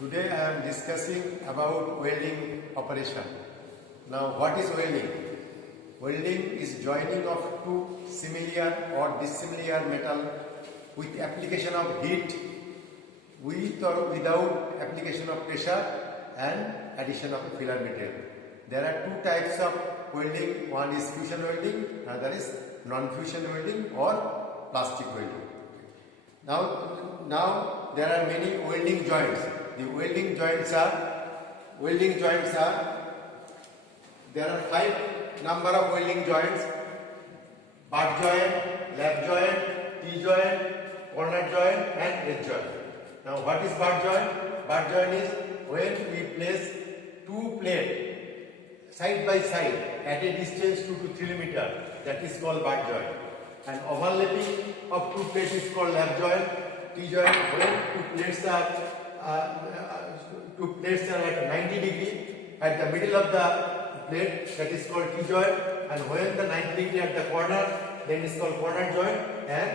Today I am discussing about welding operation. Now what is welding? Welding is joining of two similar or dissimilar metal with application of heat, with or without application of pressure and addition of filler material. There are two types of welding. One is fusion welding, another is non-fusion welding or plastic welding. Now there are many welding joints. The welding joints are there are 5 number of welding joints: butt joint, lap joint, T-joint, corner joint and edge joint. Now what is butt joint? Butt joint is when we place two plates side by side at a distance 2 to 3 meters. That is called butt joint. And overlapping of two plates is called lap joint. T-joint when two plates are at 90 degree at the middle of the plate, that is called T-joint, and when the 90 degree at the corner, then it is called corner joint, and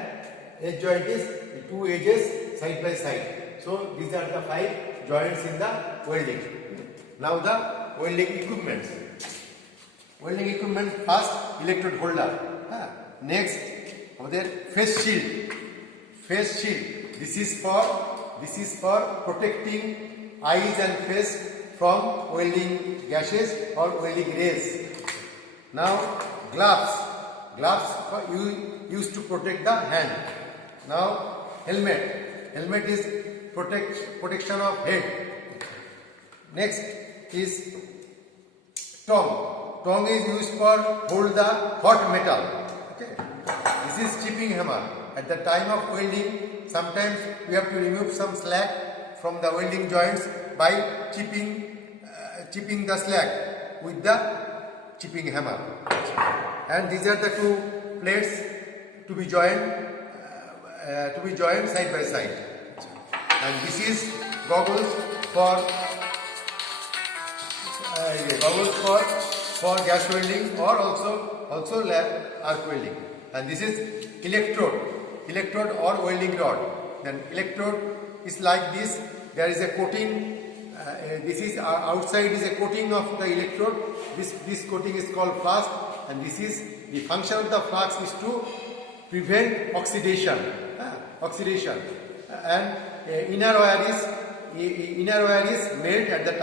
edge joint is the two edges side by side. So these are the 5 joints in the welding. Now the welding equipments. Welding equipment, first electrode holder. Next there face shield. Face shield. This is for protecting eyes and face from welding gases or welding rays. Now gloves used to protect the hand. Now helmet is protection of head. Next is tongue is used for hold the hot metal. Okay. This is chipping hammer. At the time of welding, sometimes we have to remove some slack from the welding joints by chipping the slack with the chipping hammer. And these are the two plates to be joined side by side. And this is goggles for gas welding or also arc welding. And this is electrode or welding rod. Then electrode is like this. There is a coating. This is outside is a coating of the electrode. This coating is called flask, and this is the function of the flask is to prevent oxidation. And inner wire is made at the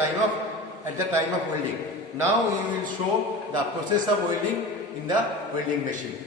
time of welding. Now we will show the process of welding in the welding machine.